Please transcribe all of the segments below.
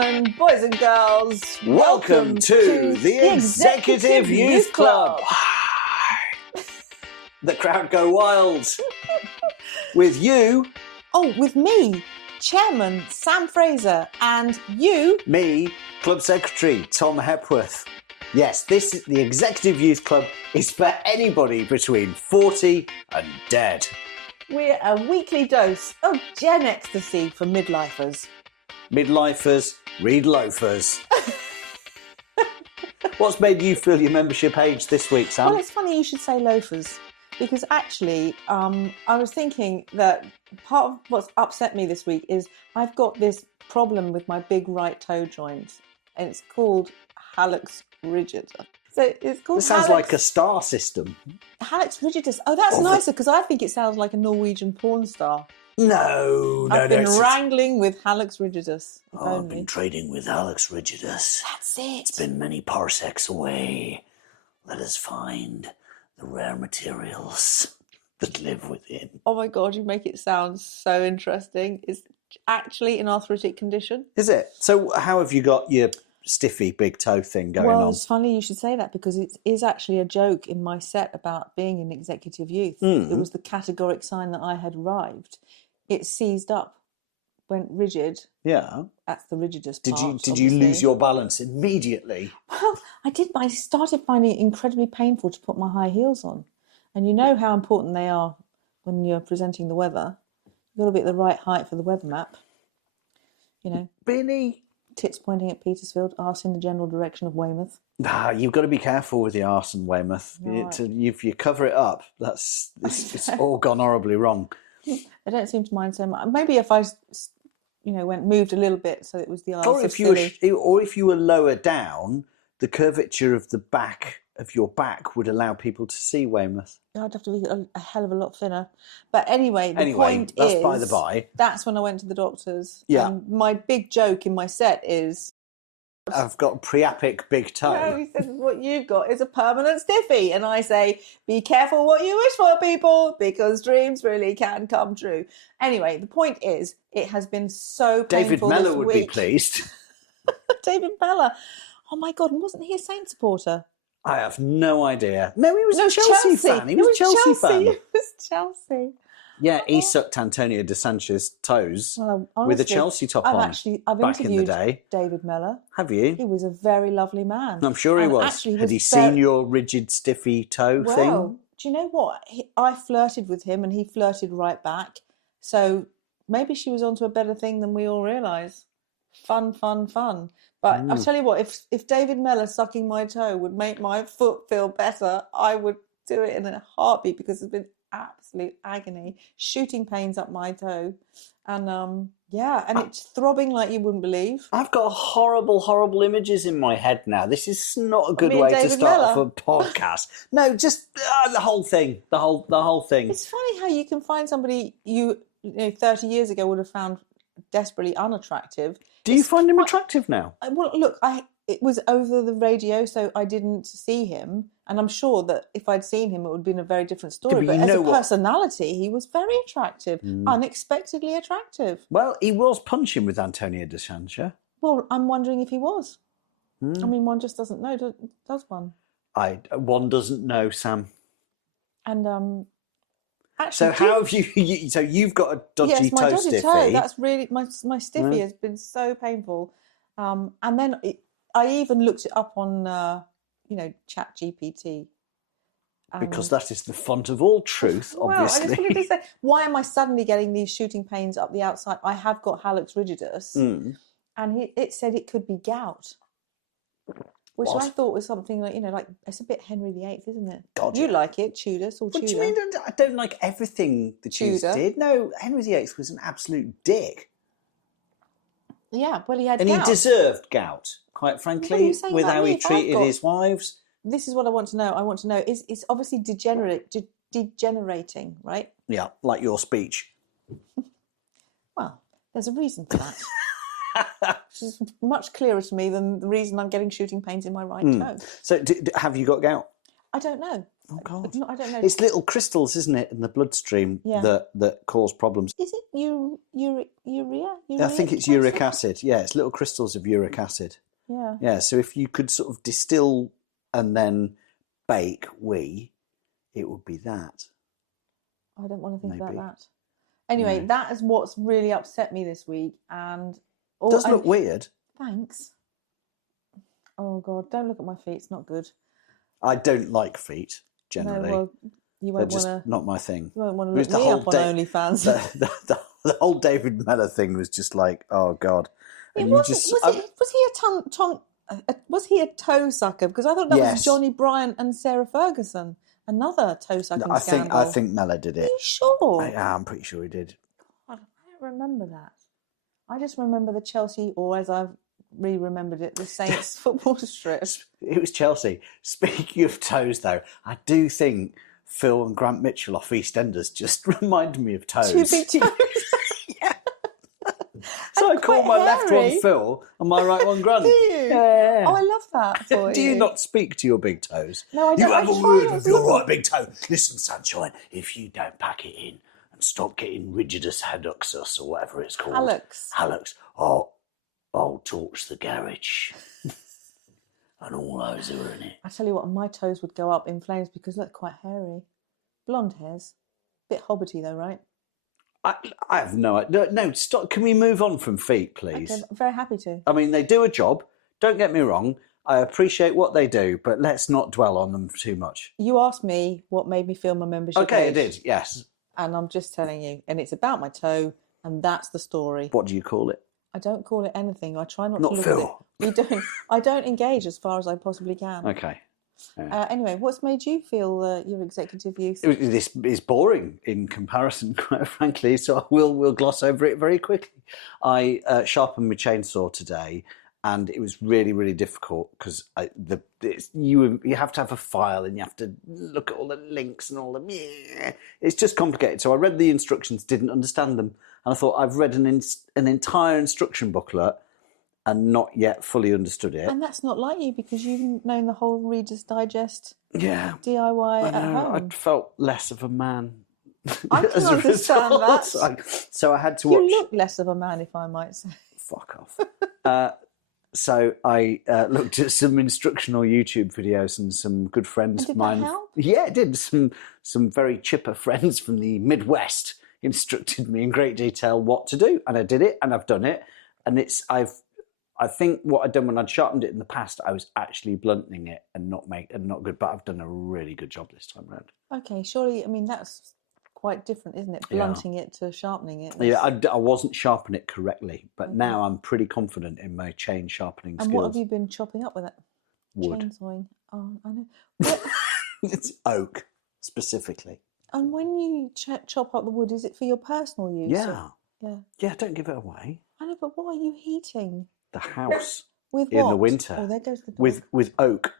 gentlemen, boys and girls, welcome to the Executive Youth Club. The crowd go wild. With you. Oh, with me, Chairman Sam Fraser, and you. Me, Club Secretary Tom Hepworth. Yes, the Executive Youth Club is for anybody between 40 and dead. We're a weekly dose of Gen Ecstasy for midlifers. Midlifers, read loafers. What's made you feel your membership age this week, Sam? Well, it's funny you should say loafers, because actually I was thinking that part of what's upset me this week is I've got this problem with my big right toe joint, and it's called hallux rigidus. So it's called. It sounds like a star system. Hallux rigidus. Oh, that's nicer, because I think it sounds like a Norwegian porn star. No. I've been wrangling with hallux rigidus. I've been trading with hallux rigidus. That's it. It's been many parsecs away. Let us find the rare materials that live within. Oh my God, you make it sound so interesting. It's actually an arthritic condition. Is it? So how have you got your stiffy big toe thing going on? Well, it's funny you should say that, because it is actually a joke in my set about being in executive youth. It was the categoric sign that I had arrived. It seized up, went rigid. Yeah. That's the rigidus part. Did you lose your balance immediately? Well, I did, but I started finding it incredibly painful to put my high heels on. And you know how important they are when you're presenting the weather. You've got to be at the right height for the weather map. You know. Really? Tits pointing at Petersfield, arse in the general direction of Weymouth. You've got to be careful with the arse and Weymouth. Right. If you cover it up, it's all gone horribly wrong. I don't seem to mind so much. Maybe if I, moved a little bit so it was the arse. Or if you were lower down, the curvature of the back of your back would allow people to see Weymouth. I'd have to be a hell of a lot thinner. But anyway, the point that's is, by the by. That's when I went to the doctors. Yeah. And my big joke in my set is, I've got a preapic big toe. no, he says, what you've got is a permanent stiffy. And I say, be careful what you wish for, people, because dreams really can come true. Anyway, the point is, it has been so painful. David Mellor would be pleased. David Mellor. Oh my God, wasn't he a Saints supporter? I have no idea. No, he was a Chelsea fan. He was a Chelsea fan. He was Chelsea. Yeah, he sucked Antonio de Sanchez's toes with a Chelsea top on. I've back in the interviewed day. David Mellor. Have you? He was a very lovely man. I'm sure he was. Actually, had he seen your rigid, stiffy toe thing? Well, do you know what? I flirted with him and he flirted right back. So maybe she was onto a better thing than we all realise. Fun. But I'll tell you what, if David Mellor sucking my toe would make my foot feel better, I would do it in a heartbeat, because there's been absolute agony, shooting pains up my toe. And and it's throbbing like you wouldn't believe. I've got horrible images in my head now. This is not a good way to start off a podcast. No, just the whole thing. The whole thing. It's funny how you can find somebody you 30 years ago would have found desperately unattractive. Do you find him attractive now? Well, look, it was over the radio, so I didn't see him. And I'm sure that if I'd seen him, it would have been a very different story. But as a personality, he was very attractive, unexpectedly attractive. Well, he was punching with Antonio de Sancha. Well, I'm wondering if he was. I mean, one just doesn't know, does one? One doesn't know, Sam. And actually, so how have you? So you've got a dodgy toe dodgy stiffy. Toe. That's really my stiffy has been so painful. And then I even looked it up on Chat GPT. Because that is the font of all truth, obviously. I just wanted to say, why am I suddenly getting these shooting pains up the outside? I have got hallux rigidus, and it said it could be gout. Which I thought was something like it's a bit Henry VIII, isn't it? God, you like it, Tudor, or Tudor? What do you mean? I don't like everything the Tudors did. No, Henry VIII was an absolute dick. Yeah, well, he had gout. And he deserved gout, quite frankly, with how he treated his wives. This is what I want to know. I want to know, it's obviously degenerating, right? Yeah, like your speech. Well, there's a reason for that. Which is much clearer to me than the reason I'm getting shooting pains in my right toe. So have you got gout? I don't know. Oh God! I don't know. It's little crystals, isn't it, in the bloodstream that cause problems. Is it urea? I think it's uric acid. Yeah, it's little crystals of uric acid. Yeah. Yeah. So if you could sort of distill and then bake it would be that. I don't want to think about Maybe. that. Anyway, that is what's really upset me this week, and Does look weird. Thanks. Oh God! Don't look at my feet. It's not good. I don't like feet generally. No, well, you won't They're want just not my thing. You won't want to look me up on OnlyFans. The whole David Mellor thing was just like, oh God. And was he a toe sucker? Because I thought that was Johnny Bryant and Sarah Ferguson, another toe sucking scandal. I think Mellor did it. Are you sure? I'm pretty sure he did. God, I don't remember that. I just remember the Chelsea, or as I've re-remembered it, the Saints football strip. It was Chelsea. Speaking of toes, though, I do think Phil and Grant Mitchell off EastEnders just remind me of toes. Two big toes. Yeah. So I call my left one Phil and my right one Grant. Do you? Yeah. Oh, I love that for Do you not speak to your big toes? No, I don't. You have a word with your right big toe. Listen, sunshine, if you don't pack it in and stop getting rigidus haduxus or whatever it's called. Hallux. I'll torch the garage. And all those who are in it. I tell you what, my toes would go up in flames because they're quite hairy. Blonde hairs. Bit hobbity though, right? I have no idea. No, stop. Can we move on from feet, please? Okay, I'm very happy to. I mean, they do a job. Don't get me wrong. I appreciate what they do, but let's not dwell on them too much. You asked me what made me feel my membership. Okay, I did, yes. And I'm just telling you. And it's about my toe, and that's the story. What do you call it? I don't call it anything. I try not to look Phil. at it. I don't engage as far as I possibly can. Okay. Anyway, what's made you feel your executive youth? This is boring in comparison, quite frankly, so we'll gloss over it very quickly. I sharpened my chainsaw today, and it was really, really difficult because you have to have a file and you have to look at all the links and all the... It's just complicated. So I read the instructions, didn't understand them, and I thought I've read an entire instruction booklet and not yet fully understood it. And that's not like you because you've known the whole Reader's Digest I DIY at home. I felt less of a man. I can understand that. So I had to watch... You look less of a man, if I might say. Fuck off. So I looked at some instructional YouTube videos and some good friends of mine. Did that help? Yeah, it did. Some very chipper friends from the Midwest instructed me in great detail what to do, and I did it, and I've done it, and I think what I'd done when I'd sharpened it in the past, I was actually blunting it and not good, but I've done a really good job this time around. Okay, surely, I mean, that's quite different, isn't it? Blunting it to sharpening it. Yeah, I wasn't sharpening it correctly, but now I'm pretty confident in my chain sharpening skills. And what have you been chopping up with it? Wood. Chainsawing. Oh, I know. It's oak, specifically. And when you chop up the wood, is it for your personal use? Yeah. Yeah. Yeah, don't give it away. I know, but what are you heating? The house. With in what? the winter. Oh, there goes the door. With oak.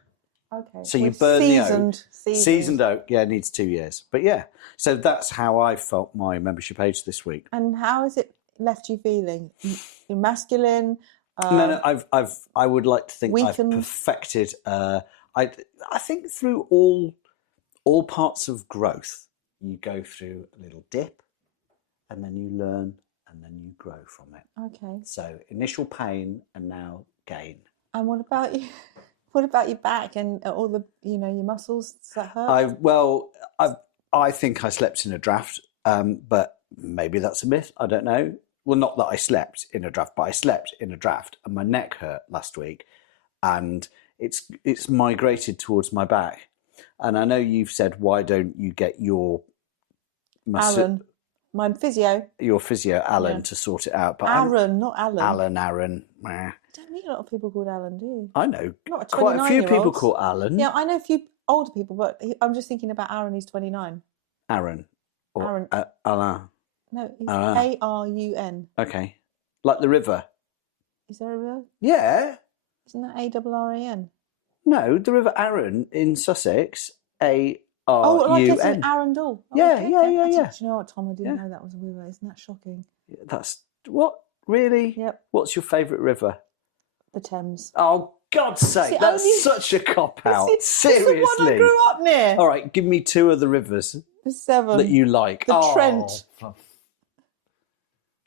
Okay. So you burn the oak. Seasoned oak, yeah, needs 2 years. But yeah, so that's how I felt my membership age this week. And how has it left you feeling? You're masculine? No, I would like to think weakened? I've perfected. I think through all parts of growth, you go through a little dip, and then you learn, and then you grow from it. Okay. So initial pain, and now gain. And what about you? What about your back and all the, your muscles? Does that hurt? I think I slept in a draft, but maybe that's a myth. I don't know. Well, not that I slept in a draft, but I slept in a draft, and my neck hurt last week, and it's migrated towards my back. And I know you've said, why don't you get your Aaron, my physio, your physio, Alan, to sort it out? But Aaron, not Alan. Aaron. I don't meet a lot of people called Alan, do you? I know Not quite a few people called Alan. Yeah, I know a few older people, but I'm just thinking about Aaron. He's 29. Aaron. Or Aaron. Alain. No, he's Arun. Okay. Like the river. Is there a river? Yeah. Isn't that Arran? No, the River Arun in Sussex. Arun. Oh, like it's in Arundel. Oh, yeah. Do you know what, Tom? I didn't know that was a river. Isn't that shocking? That's what? Really? Yep. What's your favourite river? The Thames. Oh, God's sake, the that's only- such a cop-out. It's Seriously. the one I grew up near. All right, give me 2 of the rivers The Severn. that you like. The Trent.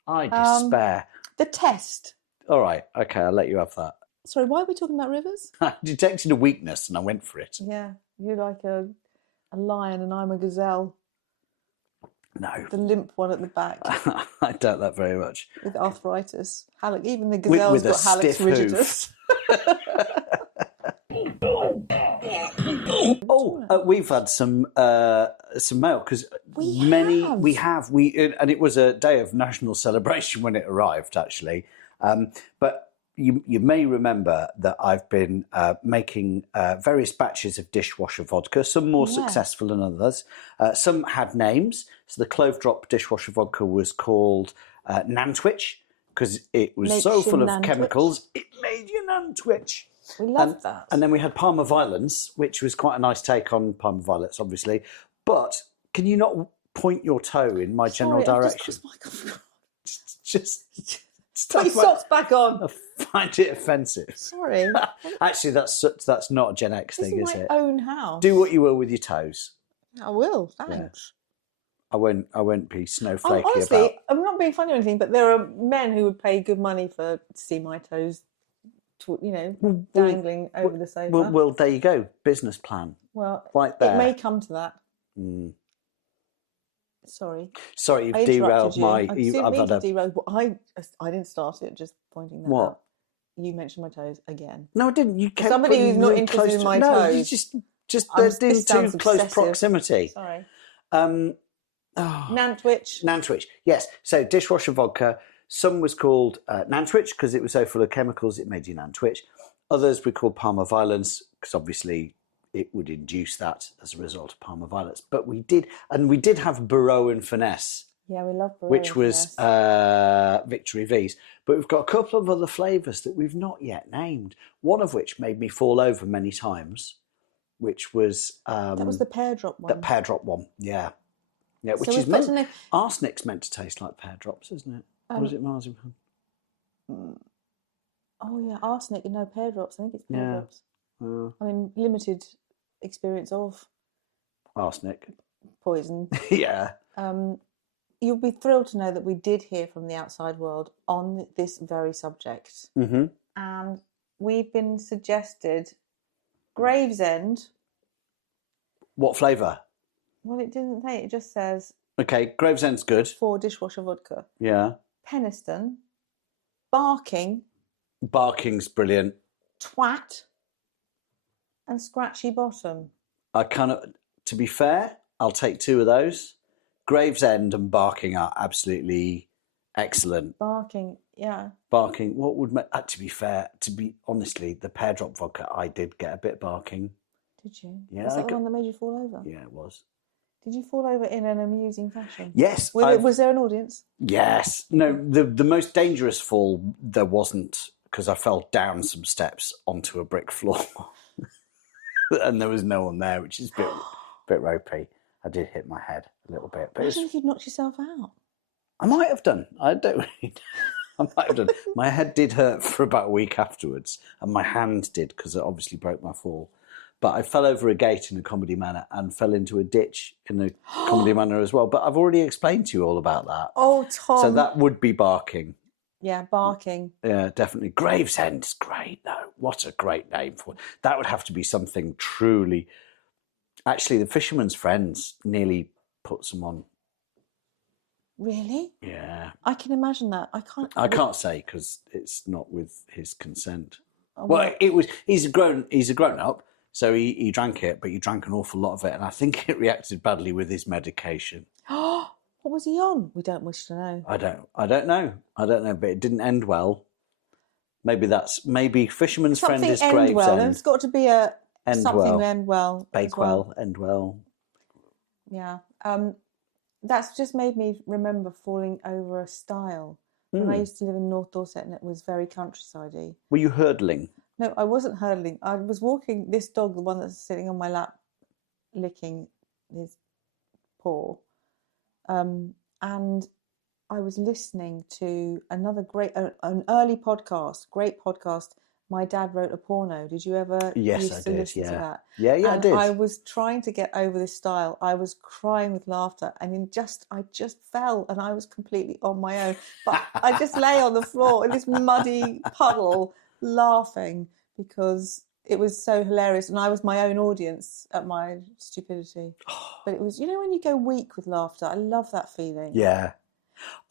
I despair. The Test. All right, okay, I'll let you have that. Sorry, why are we talking about rivers? I detected a weakness and I went for it. Yeah, you're like a lion and I'm a gazelle. No. The limp one at the back I doubt that very much. with arthritis. Even the gazelle's With a got hallux stiff rigidus. We've had some mail because we have and it was a day of national celebration when it arrived actually. But you may remember that I've been making various batches of dishwasher vodka, some more successful than others. Some had names. So the clove drop dishwasher vodka was called Nantwich because it was so full of chemicals, it made you Nantwich. We love that. And then we had Parma Violence, which was quite a nice take on Parma Violets, obviously. But can you not point your toe in my general direction? Just put your socks back on. I find it offensive. Sorry. Actually, that's not a Gen X thing, is it? My own house. Do what you will with your toes. I will. Thanks. I won't be snowflakey honestly, about. I'm not being funny or anything, but there are men who would pay good money to see my toes, dangling over the sofa. Well, there you go. Business plan. Well, right there. It may come to that. Sorry, you've derailed my. I didn't start it. Just pointing that out. You mentioned my toes again. No, I didn't. You kept somebody who's not interested in my toes. No, you just they're in too close proximity. Sorry. Nantwich. Nantwich. Yes. So dishwasher vodka. Some was called Nantwich because it was so full of chemicals it made you Nantwich. Others we called Parma Violence because obviously it would induce that as a result of Parma Violence. But we did have Barreau and Finesse. Yeah, we love Barreau. Which was Victory V's. But we've got a couple of other flavours that we've not yet named. One of which made me fall over many times, which was... that was the pear drop one. The pear drop one, yeah. Yeah, which is arsenic's meant to taste like pear drops, isn't it? Or is it marzipan? Oh yeah, arsenic and no pear drops. I think it's pear drops. I mean, limited experience of arsenic poison. Yeah. You'll be thrilled to know that we did hear from the outside world on this very subject, and we've been suggested Gravesend. What flavour? Well, it didn't say. It just says. Okay, Gravesend's good. For dishwasher vodka. Yeah. Penistone. Barking. Barking's brilliant. Twat. And Scratchy Bottom. To be fair, I'll take 2 of those. Gravesend and Barking are absolutely excellent. Barking, yeah. Barking, what would make... to be fair, honestly, the pear drop vodka, I did get a bit barking. Did you? Yeah. Was that the one that made you fall over? Yeah, it was. Did you fall over in an amusing fashion? Yes. Was there an audience? Yes. No, the most dangerous fall there wasn't because I fell down some steps onto a brick floor and there was no one there, which is a bit ropey. I did hit my head a little bit. But Imagine if you'd knocked yourself out. I might have done. I don't really I might have done. My head did hurt for about a week afterwards and my hand did because it obviously broke my fall. But I fell over a gate in a Comedy Manor and fell into a ditch in a Comedy Manor as well. But I've already explained to you all about that. Oh, Tom. So that would be Barking. Yeah, Barking. Yeah, definitely. Gravesend's great, though. What a great name for it. That would have to be something truly... Actually, the Fisherman's Friends nearly put some on. Really? Yeah. I can imagine that. I can't say because it's not with his consent. Oh, well, he's a grown up. So he drank it, but he drank an awful lot of it, and I think it reacted badly with his medication. What was he on? We don't wish to know. I don't know, but it didn't end well. Maybe Fisherman's Friend is Gravesend. End well. There's got to be something well. end well. Bake well, end well. Yeah. That's just made me remember falling over a stile. When I used to live in North Dorset and it was very countryside-y. Were you hurdling? No, I wasn't hurdling. I was walking this dog, the one that's sitting on my lap, licking his paw. And I was listening to another great, an early podcast, great podcast My Dad Wrote a Porno. Did you ever Yes, used I to did. listen to that? Yeah, I And did. I was trying to get over this style. I was crying with laughter, and I just fell, and I was completely on my own. But I just lay on the floor in this muddy puddle, laughing because it was so hilarious, and I was my own audience at my stupidity. But it was, when you go weak with laughter, I love that feeling. Yeah.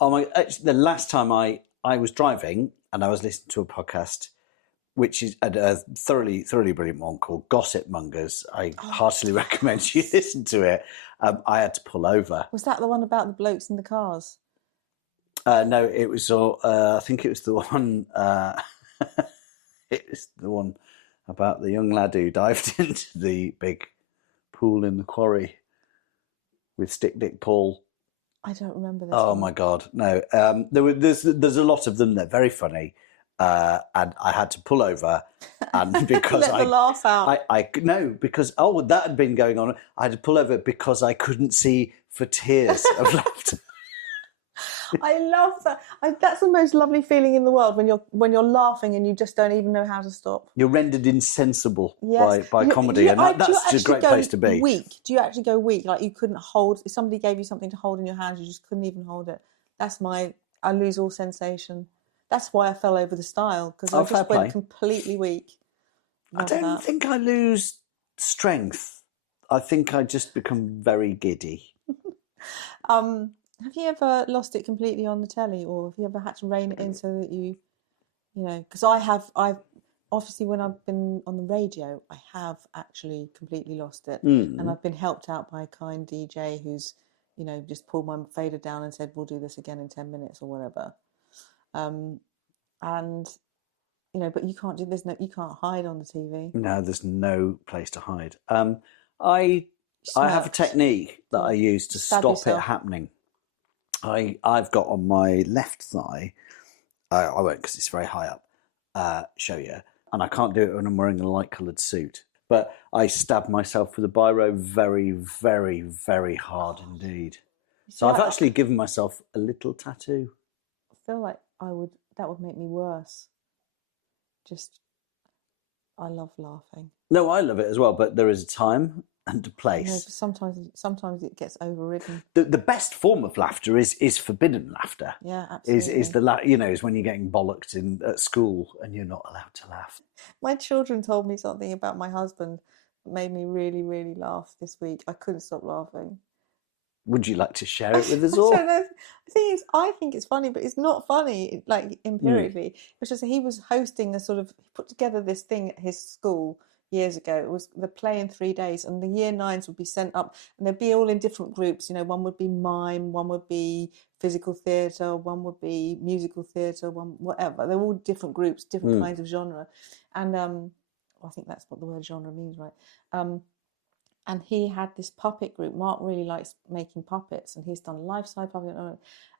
Oh my! Actually, the last time I was driving and I was listening to a podcast, which is a thoroughly brilliant one called Gossip Mongers. I heartily recommend you listen to it. I had to pull over. Was that the one about the blokes in the cars? No, it was. I think it was the one. It was the one about the young lad who dived into the big pool in the quarry with Stick Dick Paul. I don't remember this. Oh my God, no! There's a lot of them. They're very funny, and I had to pull over, and because let the laugh out. because that had been going on. I had to pull over because I couldn't see for tears of laughter. I love that. That's the most lovely feeling in the world when you're laughing and you just don't even know how to stop. You're rendered insensible by comedy, and that's a great place to be. Do you actually go weak? Like you couldn't hold, if somebody gave you something to hold in your hands, you just couldn't even hold it. I lose all sensation. That's why I fell over the stile, because I just went completely weak. I don't think I lose strength. I think I just become very giddy. Have you ever lost it completely on the telly, or have you ever had to rein it in so that because I've obviously when I've been on the radio, I have actually completely lost it. And I've been helped out by a kind DJ who's, just pulled my fader down and said, we'll do this again in 10 minutes or whatever. But you can't you can't hide on the TV. No, there's no place to hide. I have a technique that I use to stop it happening. I've got on my left thigh, I won't because it's very high up, show you, and I can't do it when I'm wearing a light coloured suit, but I stab myself with a biro very, very, very hard indeed. So I've actually given myself a little tattoo. I feel like that would make me worse. I love laughing. No, I love it as well, but there is a time and a place. No, sometimes it gets overridden. The best form of laughter is forbidden laughter. Yeah, absolutely. Is when you're getting bollocked at school and you're not allowed to laugh. My children told me something about my husband that made me really, really laugh this week. I couldn't stop laughing. Would you like to share it with us all? I don't know. The thing is, I think it's funny, but it's not funny, like empirically. It's just he was hosting he put together this thing at his school years ago. It was the play in 3 days, and the year 9s would be sent up, and they'd be all in different groups. One would be mime, one would be physical theatre, one would be musical theatre, one whatever. They're all different groups, different kinds of genre. And I think that's what the word genre means, right? And he had this puppet group. Mark really likes making puppets, and he's done life-size puppet.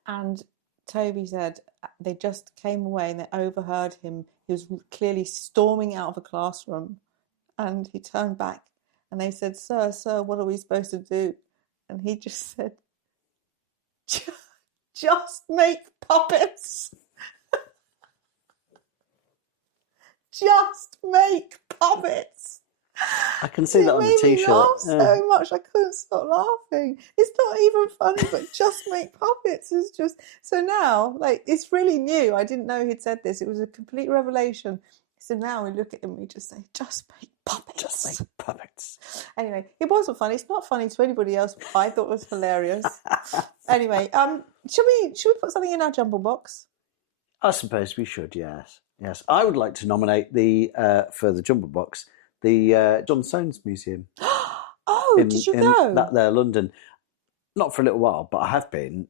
And Toby said they just came away and they overheard him. He was clearly storming out of a classroom, and he turned back and they said, Sir, what are we supposed to do? And he just said, just make puppets. Just make puppets. I can see that on the T-shirt. It made me laugh so much, I couldn't stop laughing. It's not even funny, but just make puppets is just... So now, it's really new. I didn't know he'd said this. It was a complete revelation. So now we look at him and we just say, just make puppets. Just make puppets. Anyway, it wasn't funny. It's not funny to anybody else, but I thought it was hilarious. Anyway, should we put something in our Jumble Box? I suppose we should, yes. Yes, I would like to nominate for the Jumble Box the John Soane's Museum. Did you go? That there, London. Not for a little while, but I have been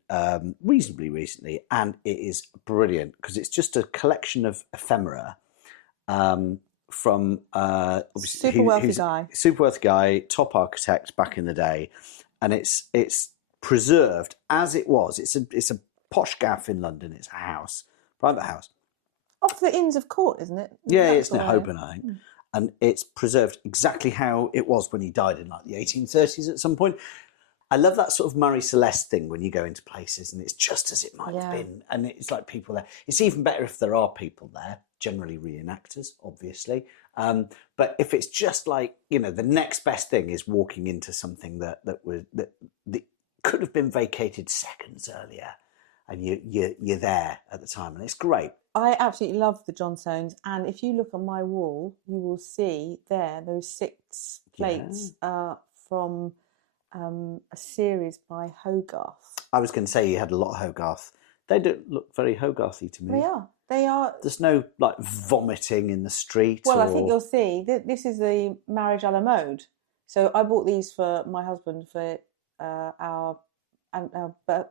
reasonably recently, and it is brilliant because it's just a collection of ephemera from obviously super wealthy guy, top architect back in the day, and it's preserved as it was. It's a posh gaff in London. It's a house, private house, off the Inns of Court, isn't it? Yeah, it's near Holborn, I think. And it's preserved exactly how it was when he died in the 1830s at some point. I love that sort of Marie-Celeste thing when you go into places and it's just as it might have Yeah. been. And it's like people there. It's even better if there are people there, generally reenactors, obviously. But if it's just like, the next best thing is walking into something that could have been vacated seconds earlier, and you're there at the time, and it's great. I absolutely love the Johnstones, and if you look on my wall, you will see there those 6 plates from a series by Hogarth. I was going to say you had a lot of Hogarth. They don't look very Hogarthy to me. They are. There's no like vomiting in the street. Well, I think you'll see this is the marriage a la mode. So I bought these for my husband for our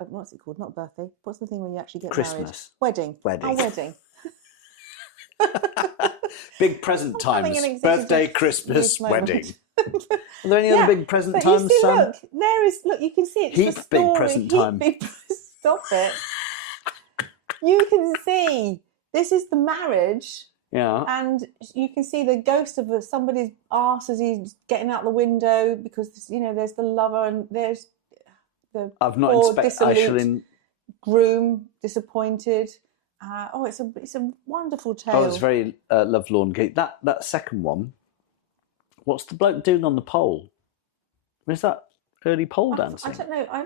what's it called? Not birthday. What's the thing when you actually get Christmas. married? Wedding. Our wedding. Big present times. Birthday, Christmas, wedding. Are there any other big present times, Sam? Look, you can see it. Heap big present time. Stop it. You can see this is the marriage. Yeah. And you can see the ghost of somebody's arse as he's getting out the window because, there's the lover and there's the dissolute groom, disappointed. It's a wonderful tale. Oh, it's very lovelorn. That second one, what's the bloke doing on the pole? Is that early pole dancing? I don't know. I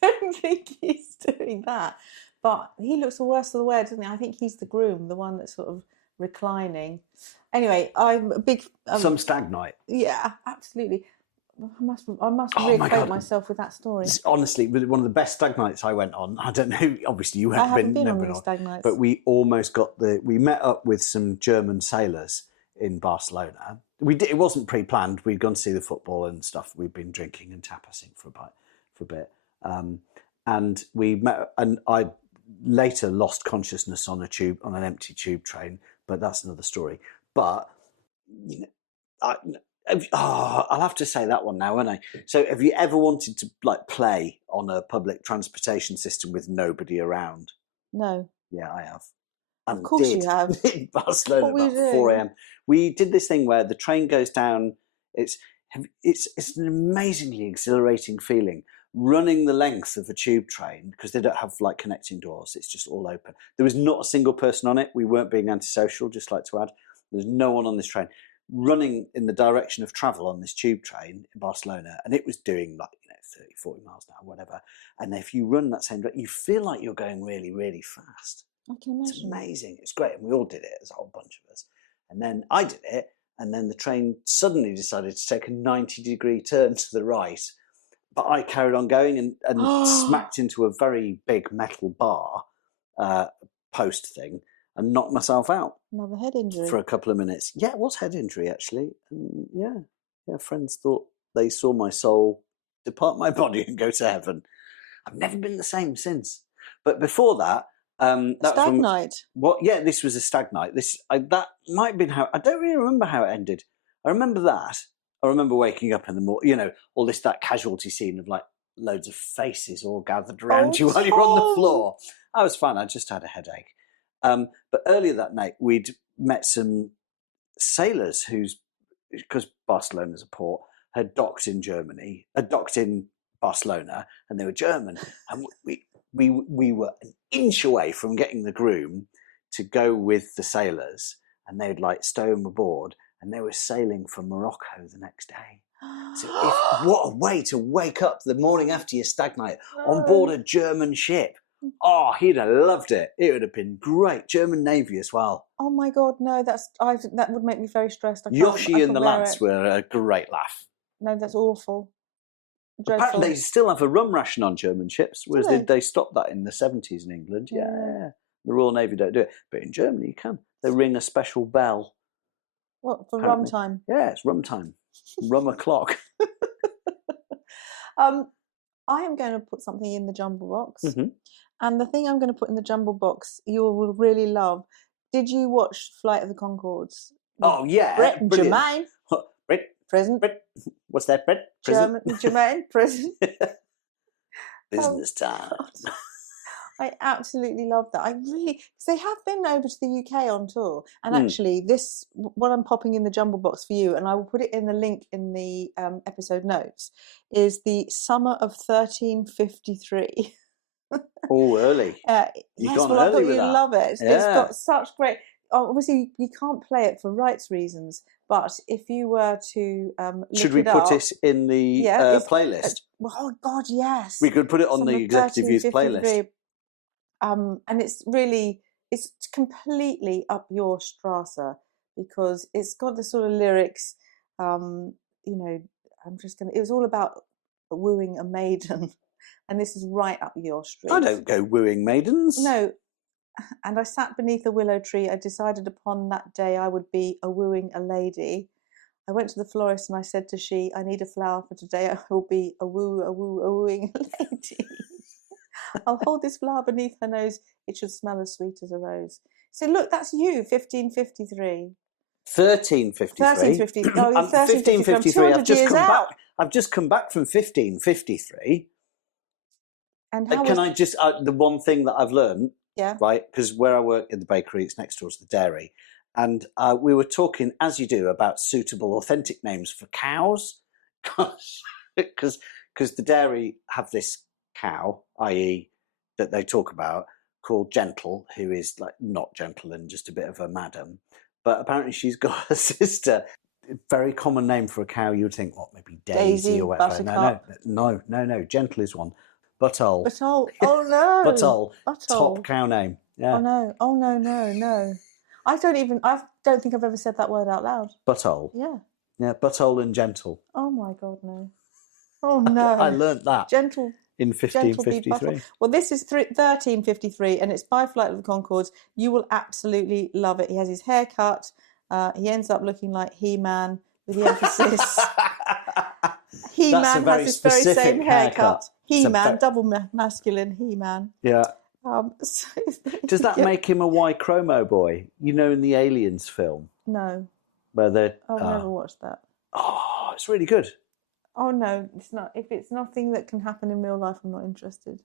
don't think he's doing that. But he looks the worst of the wear, doesn't he? I think he's the groom, the one that's sort of reclining. Anyway, I'm a big... some stag night. Yeah, absolutely. I must reacquaint myself with that story. It's honestly, one of the best stag nights I went on. I don't know, obviously you haven't been on these stag nights. But we almost we met up with some German sailors in Barcelona. It wasn't pre-planned. We'd gone to see the football and stuff. We'd been drinking and tapasing for a bit. And we met, and I later lost consciousness on an empty tube train, but that's another story. But I'll have to say that one now, won't I? So, have you ever wanted to play on a public transportation system with nobody around? No. Yeah, I have. Of course you have. In Barcelona about 4 a.m. We did this thing where the train goes down. It's an amazingly exhilarating feeling. Running the length of a tube train, because they don't have connecting doors, it's just all open. There was not a single person on it. We weren't being antisocial, just like to add. There's no one on this train. Running in the direction of travel on this tube train in Barcelona, and it was doing 30, 40 miles an hour, whatever. And if you run that same direction, you feel like you're going really, really fast. I can imagine. It's amazing. It's great. And we all did it, as a whole bunch of us. And then I did it, and then the train suddenly decided to take a 90-degree turn to the right. But I carried on going and smacked into a very big metal bar post thing and knocked myself out. Another head injury. For a couple of minutes. Yeah, it was head injury, actually. And friends thought they saw my soul depart my body and go to heaven. I've never been the same since. But before that... stag night. What? Yeah, this was a stag night. That might have been how... I don't really remember how it ended. I remember that. I remember waking up in the morning, all that casualty scene of loads of faces all gathered around you while you're on the floor. I was fine. I just had a headache. But earlier that night, we'd met some sailors because Barcelona's a port, had docked in Barcelona, and they were German. And we were an inch away from getting the groom to go with the sailors, and they'd stow him aboard. And they were sailing for Morocco the next day. So what a way to wake up the morning after your stag night on board a German ship. Oh, he'd have loved it. It would have been great. German Navy as well. Oh my God, no, that would make me very stressed. Yoshi and the lads were a great laugh. No, that's awful. Dreadful. Apparently, they still have a rum ration on German ships, whereas they stopped that in the 70s in England. Yeah. The Royal Navy don't do it. But in Germany, you can. They ring a special bell. What, for rum time? Yeah, it's rum time. Rum o'clock. I am going to put something in the Jumble Box. Mm-hmm. And the thing I'm going to put in the Jumble Box you will really love. Did you watch Flight of the Conchords? Oh, yeah. Brett and Jermaine. Brett. Present. Brett. What's that, Brett? Jermaine. Present. Business time. I absolutely love that. I really, because they have been over to the UK on tour, and Hmm. actually, what I'm popping in the Jumble Box for you, and I will put it in the link in the episode notes, is the summer of 1353. Oh, early. You've Yes, gone well, I early thought with you'd that. love it. It's Yeah. got such great. Obviously, you can't play it for rights reasons, but if you were to Should look we it put up, it in the playlist? oh God, yes. We could put it on the Summer Executive Youth 1353. playlist. And it's completely up your strata, because it's got the sort of lyrics, you know, it was all about wooing a maiden, and this is right up your street. I don't go wooing maidens. No. And I sat beneath a willow tree. I decided upon that day I would be a wooing a lady. I went to the florist and I said to she, I need a flower for today. I will be a wooing a lady. I'll hold this flower beneath her nose. It should smell as sweet as a rose. So look, that's you, 1553. 1353. 1353. Oh, you're 1553. 1353. I'm 200 years out. I've just come back from 1553. And how Can I just the one thing that I've learned, Yeah. right? Because where I work in the bakery, it's next door to the dairy, and we were talking, as you do, about suitable, authentic names for cows, because the dairy have this cow, i.e., that they talk about, called Gentle, who is like not gentle and just a bit of a madam, but apparently she's got a sister. Very common name for a cow. You would think, what, maybe Daisy or whatever. Buttercup. No. Gentle is one. Butthole. Butthole. Oh no. Butthole. Butthole. Top cow name. Yeah. Oh no. Oh no. I don't think I've ever said that word out loud. Butthole. Yeah. Yeah, Butthole and Gentle. Oh my God, no. Oh no. I learnt that. Gentle. In 1553. Well, this is 1353, and it's by Flight of the Conchords. You will absolutely love it. He has his hair cut. He ends up looking like He-Man, with the emphasis. He-Man has this very same haircut. He-Man, double masculine He-Man. Yeah. So Does that make him a Y-chromo boy? You know, in the Aliens film? No. Where they're... I've never watched that. Oh, it's really good. Oh no, it's not. If it's nothing that can happen in real life, I'm not interested.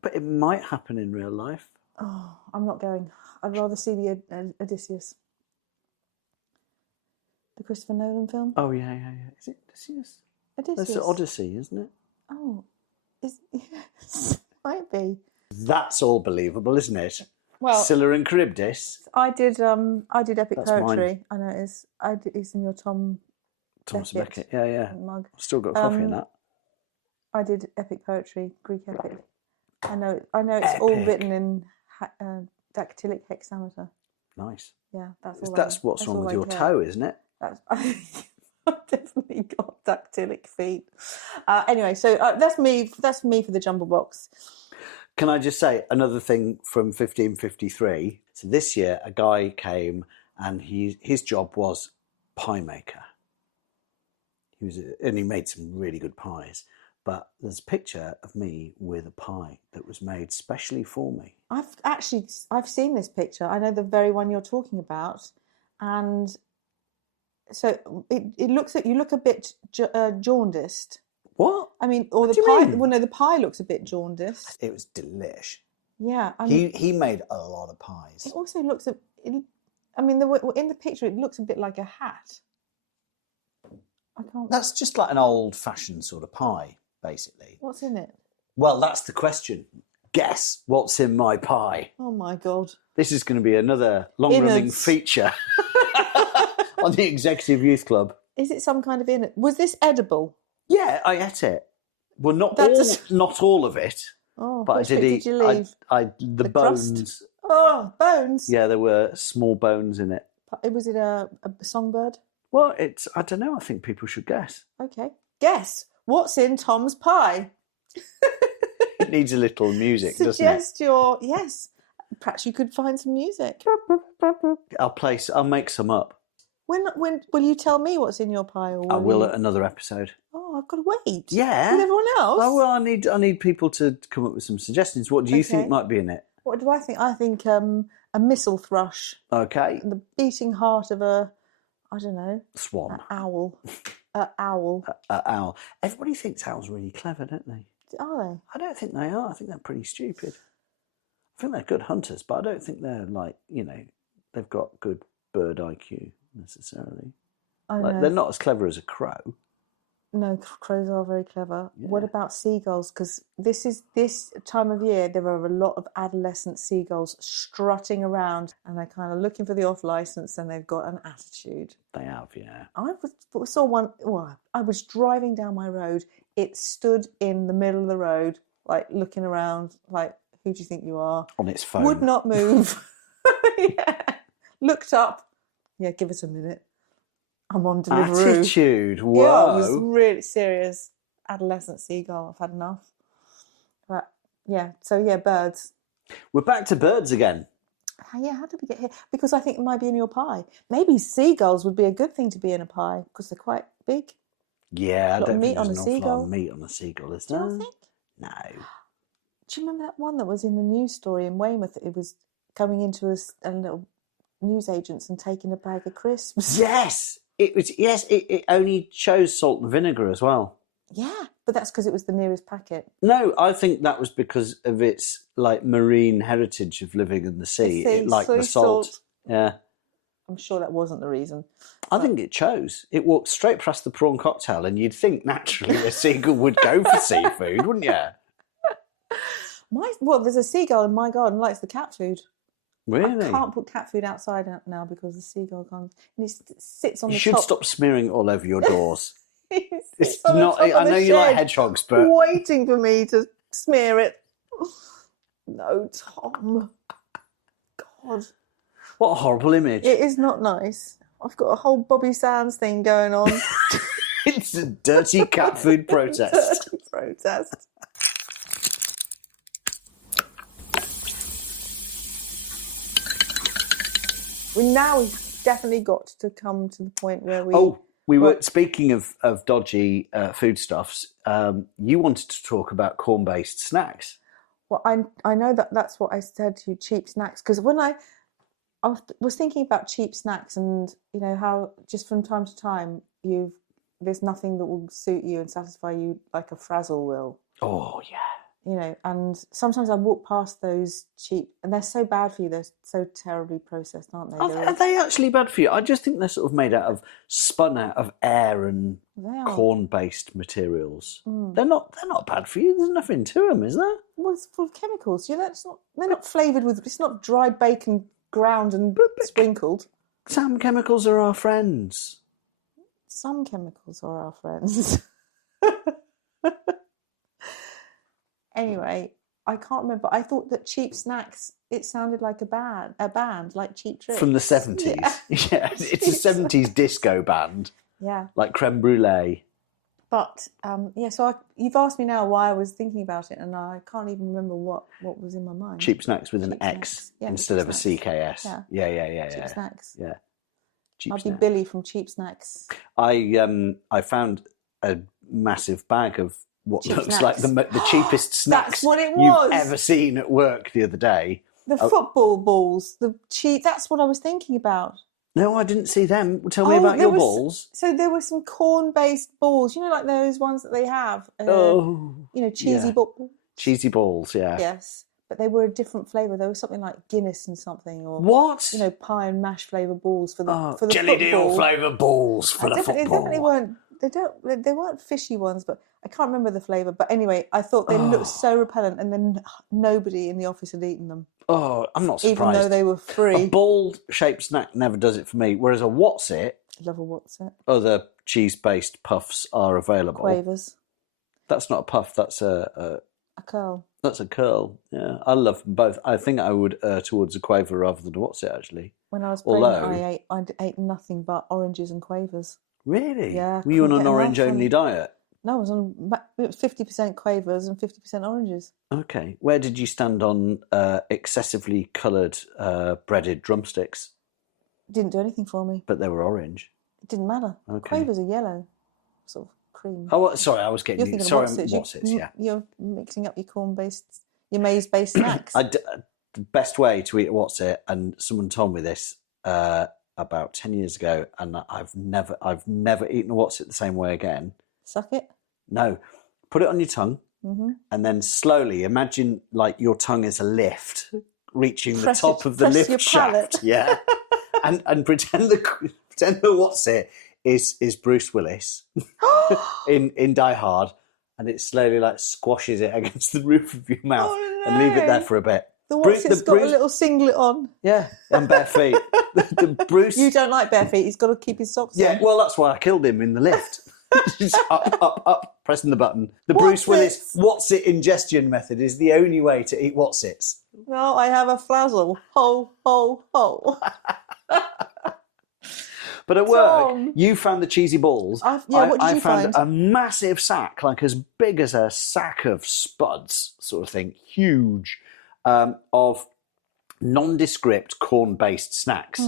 But it might happen in real life. Oh, I'm not going. I'd rather see the Odysseus. The Christopher Nolan film. Oh, yeah. Is it Odysseus? Odysseus. That's Odyssey, isn't it? Oh, yes, might be. That's all believable, isn't it? Well, Scylla and Charybdis. I did epic That's poetry. mine. I know it is. It's in your Thomas Beckett. Yeah. Mug. I've still got coffee in that. I did epic poetry, Greek epic. I know it's Epic. all written in dactylic hexameter. Nice. Yeah, that's all. That's what's wrong with your toe, isn't it? I've definitely got dactylic feet. Anyway, so that's me. That's me for the Jumble Box. Can I just say another thing from 1553? So this year, a guy came and his job was pie maker. And he made some really good pies. But there's a picture of me with a pie that was made specially for me. I've seen this picture. I know the very one you're talking about, and so it looks you look a bit jaundiced. What? I mean, or what the do you pie. mean? Well, no, the pie looks a bit jaundiced. It was delish. Yeah, I mean, he made a lot of pies. It also looks in the picture, it looks a bit like a hat. I can't. That's just like an old-fashioned sort of pie, basically. What's in it? Well, that's the question. Guess what's in my pie? Oh my God! This is going to be another long-running feature on the Executive Youth Club. Is it some kind of innards? Was this edible? Yeah, I ate it. Well, not all of it. Oh, but I did eat. Did you leave? The bones. Crust? Oh, bones. Yeah, there were small bones in it. Was it a songbird? Well, I don't know. I think people should guess. Okay. Guess. What's in Tom's pie? It needs a little music, doesn't it? Yes. Perhaps you could find some music. I'll make some up. When will you tell me what's in your pie? Or I will at another episode. Oh, I've got to wait. Yeah. With everyone else? Oh, well, I need people to come up with some suggestions. What do you think might be in it? What do I think? I think a missel thrush. Okay. And the beating heart of a, I don't know. Swan. An owl. An owl. An owl. Everybody thinks owls are really clever, don't they? Are they? I don't think they are. I think they're pretty stupid. think they're good hunters, but I don't think they're like, they've got good bird IQ necessarily. I Like, know. they're not as clever as a crow. No, crows are very clever. Yeah. What about seagulls? Because this time of year, there are a lot of adolescent seagulls strutting around, and they're kind of looking for the off license, and they've got an attitude. They have, yeah. Saw one. Well, I was driving down my road. It stood in the middle of the road, like looking around, like, who do you think you are? On its phone. Would not move. Yeah. Looked up. Yeah, give us a minute. I'm on Deliveroo. Attitude, whoa. Yeah, I was really serious. Adolescent seagull, I've had enough. But yeah, so yeah, birds. We're back to birds again. Yeah, how did we get here? Because I think it might be in your pie. Maybe seagulls would be a good thing to be in a pie because they're quite big. Yeah, I don't think on there's a an awful lot seagull. of meat on a seagull, is Do there? you not think? No. Do you remember that one that was in the news story in Weymouth? It was going into a little newsagents and taking a bag of crisps. Yes! It was. Yes, it only chose salt and vinegar as well. Yeah, but that's because it was the nearest packet. No, I think that was because of its like marine heritage of living in the sea. It liked the salt. Yeah. I'm sure that wasn't the reason. I think it chose. It walked straight past the prawn cocktail, and you'd think naturally a seagull would go for seafood, wouldn't you? Well, there's a seagull in my garden likes the cat food. Really? I can't put cat food outside now because the seagull can't. And it sits on the top. You should stop smearing it all over your doors. It's not. I know you like hedgehogs, but waiting for me to smear it. No, Tom. God, what a horrible image! it is not nice. I've got a whole Bobby Sands thing going on. It's a dirty cat food protest. Dirty protest. We've definitely got to come to the point where we were speaking of dodgy foodstuffs. You wanted to talk about corn-based snacks. Well, I know that's what I said to you, cheap snacks, because when I was thinking about cheap snacks, and you know how just from time to time there's nothing that will suit you and satisfy you like a Frazzle will. Oh yeah. You know, and sometimes I walk past those cheap, and they're so bad for you. They're so terribly processed, aren't they? Are they actually bad for you? I just think they're sort of made spun out of air and corn-based materials. They're not bad for you. There's nothing to them, is there? Well, it's full of chemicals. You know, they're not flavoured with. It's not dried bacon ground and sprinkled. Some chemicals are our friends. Some chemicals are our friends. Anyway, I can't remember. I thought that Cheap Snacks, it sounded like a band like Cheap Tricks. From the 70s. Yeah, it's a 70s disco band. Yeah. Like Creme Brulee. But, so you've asked me now why I was thinking about it, and I can't even remember what was in my mind. Cheap Snacks with an X instead of a CKS. Yeah. Cheap Snacks. Yeah. I'll be Billy from Cheap Snacks. I found a massive bag of what cheap looks snacks. like the cheapest snacks That's what it was. You've ever seen at work the other day. The football balls, that's what I was thinking about. No, I didn't see them. Tell me about your balls. So there were some corn-based balls, you know, like those ones that they have. Cheesy balls. Cheesy balls, yeah. Yes, but they were a different flavour. There was something like Guinness and something, or what? You know, pie and mash flavour balls for the jelly football. deal flavour balls for the football. They definitely weren't. They weren't fishy ones, but I can't remember the flavour. But anyway, I thought they looked so repellent, and then nobody in the office had eaten them. Oh, I'm not surprised. Even though they were free. A ball-shaped snack never does it for me, whereas a What's It... Love a What's It. Other cheese-based puffs are available. Quavers. That's not a puff, that's a curl. That's a curl, yeah. I love them both. I think I would err towards a Quaver rather than a What's It, actually. When I was pregnant, I ate nothing but oranges and Quavers. Really? Yeah. Were you on an orange-only diet? No, I was on 50% Quavers and 50% oranges. Okay. Where did you stand on excessively coloured breaded drumsticks? Didn't do anything for me. But they were orange. It didn't matter. Okay. Quavers are yellow, sort of cream. Oh, sorry, I was getting... You're sorry, What's It, yeah. You're mixing up your maize-based snacks. The best way to eat a What's It, and someone told me this about 10 years ago, and I've never eaten a What's It the same way again. Suck it? No. Put it on your tongue, and then slowly imagine like your tongue is a lift reaching Press the top it- of the press lift your shaft. palate. Yeah. and pretend that what's it is Bruce Willis in Die Hard, and it slowly like squashes it against the roof of your mouth and leave it there for a bit. The what's it's got a little singlet on. Yeah, and bare feet. the Bruce. You don't like bare feet. He's got to keep his socks on. Yeah, well, that's why I killed him in the lift. Just up, pressing the button. The Bruce Willis what's it ingestion method is the only way to eat what's its. Well, I have a flazzle. Ho, ho, ho. But at work, you found the cheesy balls. What did I you found find? a massive sack, like as big as a sack of spuds, sort of thing, huge, of nondescript corn-based snacks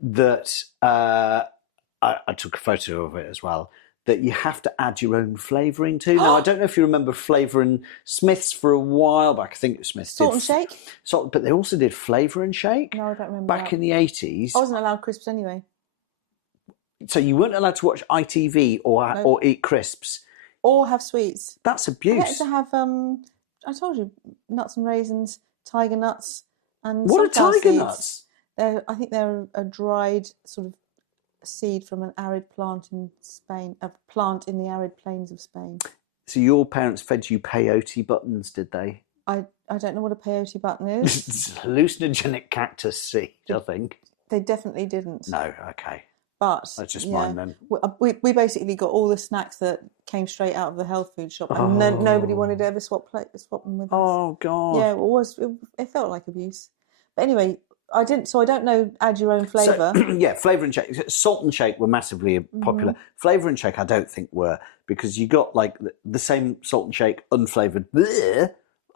that I took a photo of it as well, that you have to add your own flavouring to. Now, I don't know if you remember flavouring Smith's for a while back. I think it was Smith's. Salt and shake? But they also did flavour and shake. No, I don't remember Back in the 80s. I wasn't allowed crisps anyway. So you weren't allowed to watch ITV or eat crisps. Or have sweets. That's I abuse. get to have, I told you, nuts and raisins, tiger nuts, and What are sunflower tiger seeds. nuts? I think they're a dried sort of seed from an arid plant in Spain, a plant in the arid plains of Spain. So your parents fed you peyote buttons, did they? I don't know what a peyote button is. It's hallucinogenic cactus seed, I think. They definitely didn't. No, okay. But That's just mine then. We basically got all the snacks that came straight out of the health food shop, and nobody wanted to ever swap them with us. Oh, God. Yeah, it felt like abuse. But anyway, I don't know. Add your own flavour. So, yeah, flavour and shake. Salt and shake were massively popular. Flavour and shake, I don't think were, because you got like the same salt and shake, unflavoured,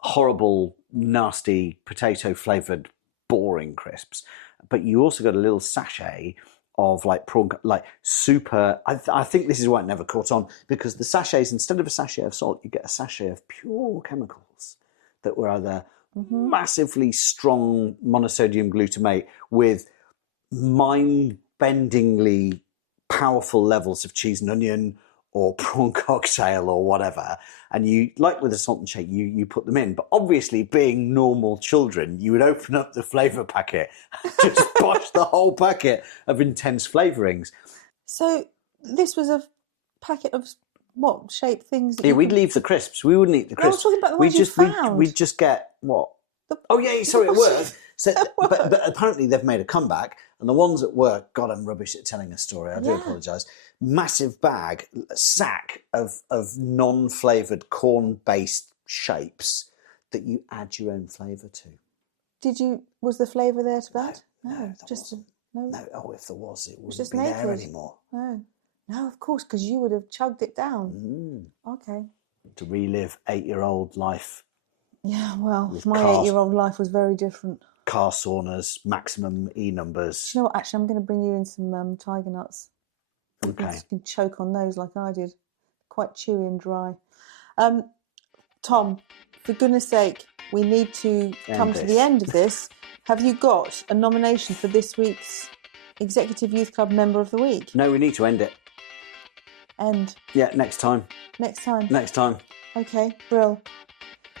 horrible, nasty, potato flavoured, boring crisps. But you also got a little sachet of like prawn, like super. I think this is why it never caught on, because the sachets, instead of a sachet of salt, you get a sachet of pure chemicals that were either massively strong monosodium glutamate with mind-bendingly powerful levels of cheese and onion or prawn cocktail or whatever, and you, like with a salt and shake, you put them in. But obviously, being normal children, you would open up the flavour packet and just bosh the whole packet of intense flavourings. So this was a packet of what shaped things? Yeah, we'd leave the crisps. We wouldn't eat the No, I was crisps. talking about the ones you found. We'd just get what? Oh yeah, sorry, at work. So, but apparently they've made a comeback, and the ones at work, God, I'm rubbish at telling a story. I do apologise. Massive bag, sack of non-flavoured corn-based shapes that you add your own flavour to. Was the flavour there to that? No, just no. Oh, if there was, it wouldn't just be there naked. anymore. No, of course, because you would have chugged it down. Okay. To relive 8-year-old life. Yeah, well, my cars. 8-year-old life was very different. Car saunas, maximum E numbers. Do you know what? Actually, I'm going to bring you in some tiger nuts. Okay. You can choke on those like I did. Quite chewy and dry. Tom, for goodness sake, we need to come to the end of this. Have you got a nomination for this week's Executive Youth Club Member of the Week? No, we need to end it. End. Yeah, next time. Next time. Next time. Okay, Brill.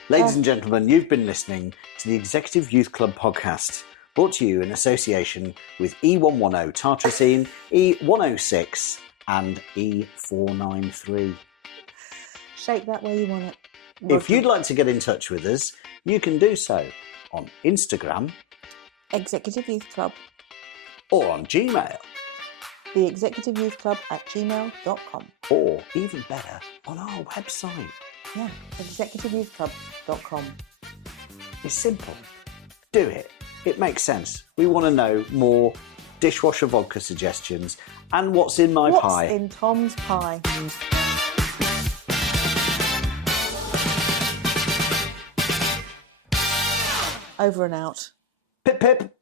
Ladies and gentlemen, you've been listening to the Executive Youth Club podcast, brought to you in association with E110 Tartrazine, E106 and E493. Shake that where you want it. If you'd like to get in touch with us, you can do so on Instagram, Executive Youth Club, or on Gmail, the Executive Youth Club @gmail.com. or even better, on our website. Yeah, executiveyouthclub.com. It's simple. Do it. It makes sense. We want to know more dishwasher vodka suggestions and what's in my pie. What's in Tom's pie? Over and out. Pip pip.